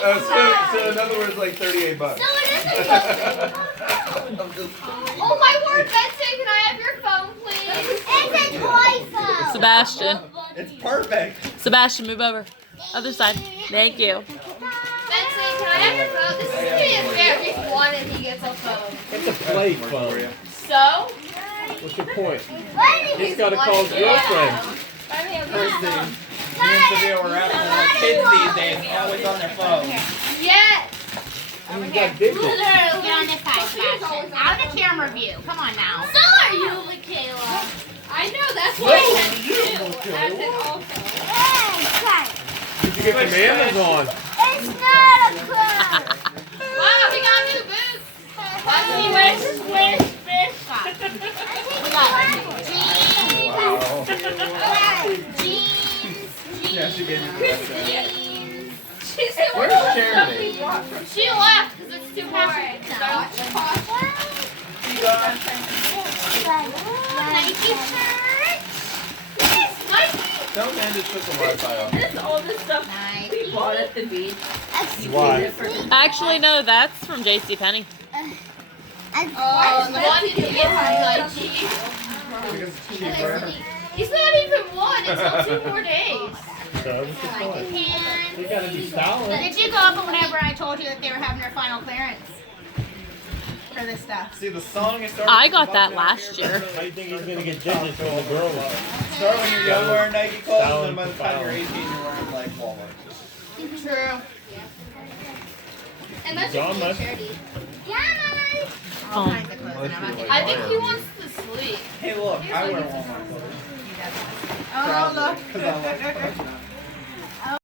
So in other words, like $38. No, it isn't. Oh my word, Benson, can I have your phone, please? It's a toy phone. Sebastian. It's perfect. Sebastian, move over. Other side. Thank you. Benson, can I have your phone? This is being fair. He's one and he gets a phone. It's a play phone. So? What's your point? He's got to call his girlfriend. First thing, me and Sophia were rapping with kids these days, always on their phone. Yes. He's got digits. Get on this side, Sebastian. Out of the camera view. Come on now. So are you, Michaela. I know, that's why I said you. As in also. Did you get from Amazon? It's not a car. Wow, we got new boots. Wish. We got jeans. Yeah, she gave me the best. Where's Charity? She left because it's too hard. Nike shirt. Yes, Nike. Tell Amanda to put the Wi-Fi on. This all this stuff we bought at the beach. Why? Actually, no, that's from JCPenney. Oh, the one that he gets Nike. Because it's cheaper. He's not even one until 2 more days. So, what's the point? You gotta be stylish. Did you go up whenever I told you that they were having their final clearance for this stuff? See, the song is starting. I got that last year. How do you think he's gonna get digits from the girls? Start when you're young wearing Nike clothes, and then by the time you're 18, you're wearing like Walmart. True. And that's John, just charity. All kinds of clothes. And I'm not getting I think he wants to sleep. Hey, look, I wear Walmart clothes. Oh, look. Because I like